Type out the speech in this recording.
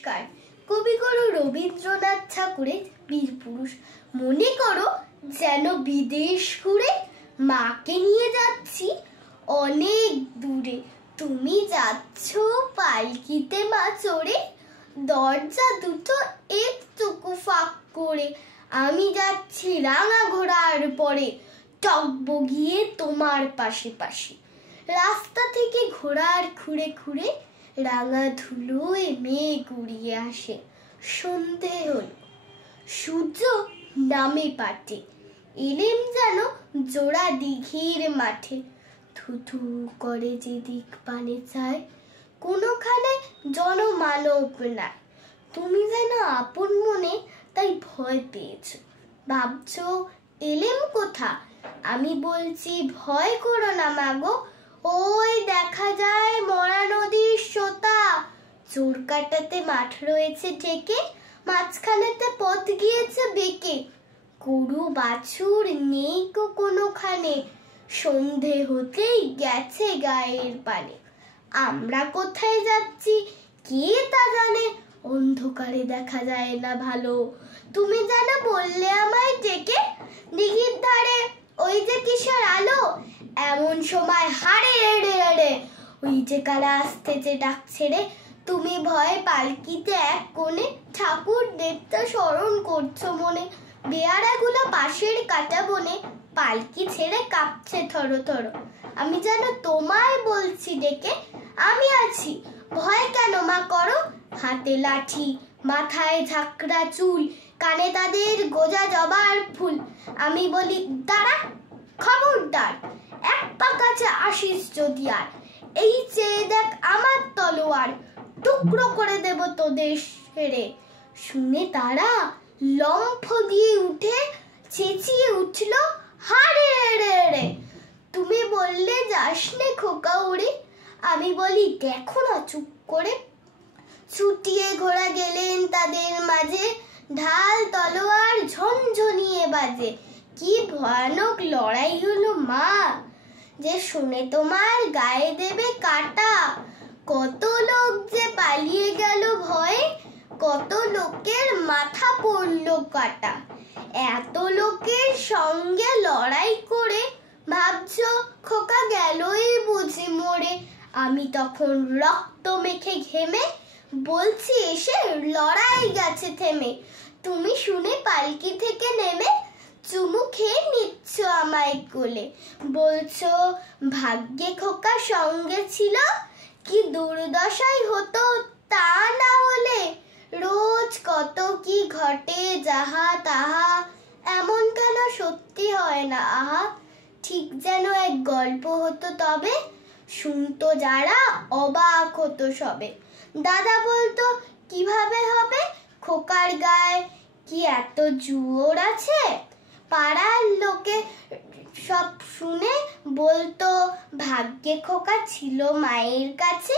নমস্কার। কবিগুরু রবীন্দ্রনাথ ঠাকুরের বীরপুরুষ। মনে করো যেন বিদেশ ঘুরে মাকে নিয়ে যাচ্ছি অনেক দূরে। তুমি যাচ্ছ পালকিতে মা চড়ে, দরজা দুটো একটুকু ফাঁক করে। আমি যাচ্ছি রাঙা ঘোড়ার পরে, টগবগিয়ে তোমার পাশে পাশে। রাস্তা থেকে ঘোড়ার খুঁড়ে খুঁড়ে রাঙা ধুলোয় মেঘ উড়িয়ে আসে। সন্ধে হলো, সূর্য নামে পাটে, এলেম যেন জোড়া দিঘির মাঠে। থুথু করে যেদিক পানে চায়, কোনোখানে জনমানব নাই। তুমি যেন আপন মনে তাই ভয় পেয়েছো, ভাবছো এলেম কোথা। আমি বলছি ভয় করো না মাগো, ওই দেখা যায় মরা নদীর সোতা। চোর কাটাতে মাঠ রয়েছে ঢেকে, মাঝখানেতে পথ গিয়েছে বেঁকে। গরু বাছুর নেই গো কোনোখানে, সন্ধে হতেই গেছে গায়ের পানে। আমরা কোথায় যাচ্ছি কে তা জানে, অন্ধকারে দেখা যায় না ভালো। তুমি যেন বললে আমায় ডেকে, দিঘির ধারে ওই যে কিসের আলো। এমন সময় হাড়ে রেড়ে রেড়ে ওই যে কারা আসতেছে ডাক ছেড়ে। তুমি ভয় পালকিতে এক কোণে, ঠাকুর দেবতা স্মরণ করছো মনে। বেয়ারাগুলো পাশের কাটা বনে, পালকি ছেড়ে কাঁপছে থরো থরো। আমি যেন তোমায় বলছি ডেকে, আমি আছি ভয় কেন মা করো। হাতে লাঠি, মাথায় ঝাঁকড়া চুল, কানে তাদের গোজা জবার ফুল। আমি বলি দাঁড়া, খবরদার, এক পা কাছে আসিস যদি আর। এই চেয়ে দেখ আমার তলোয়ার, টুকরো করে দেব তোদের ছেড়ে। শুনে তারা লম্ফ দিয়ে উঠে চেঁচিয়ে উঠল হাড়ে রে রে। তুমি বললে যাসনে খোকা উড়ে, আমি বলি দেখো না চুপ করে। ছুটিয়ে ঘোড়া গেলেন তাদের মাঝে, ঢাল তলোয়ার ঝনঝনিয়ে বাজে। কি ভয়ানক লড়াই হলো মা, যে শুনে তোমার গায়ে দেবে কাটা। কত লোক যে পালিয়ে গেল ভয়ে, কত লোকের মাথা পড়লো কাটা। এত লোকের সঙ্গে লড়াই করে ভাবছো খোকা গেলই বুঝি মরে। আমি তখন রক্ত মেখে ঘেমে বলছি এসে লড়াই গেছে থেমে। তুমি শুনে পালকি থেকে নেমে চুমু খেয়ে নিচ্ছ আমায় কোলে, বলছো ভাগ্যে খোকা সঙ্গে ছিল, কি দুর্দশাই হতো তা না হলে। রোজ কত কি ঘটে যাহা তাহা, এমন কেন সত্যি হয় না আহা। ঠিক যেন এক গল্প হতো তবে, শুনতো যারা অবাক হতো সবে। দাদা বলতো কিভাবে হবে, খোকার গায়ে কি এত জোর আছে। পাড়ার লোকে সব শুনে বলতো ভাগ্যে খোকা ছিল মায়ের কাছে।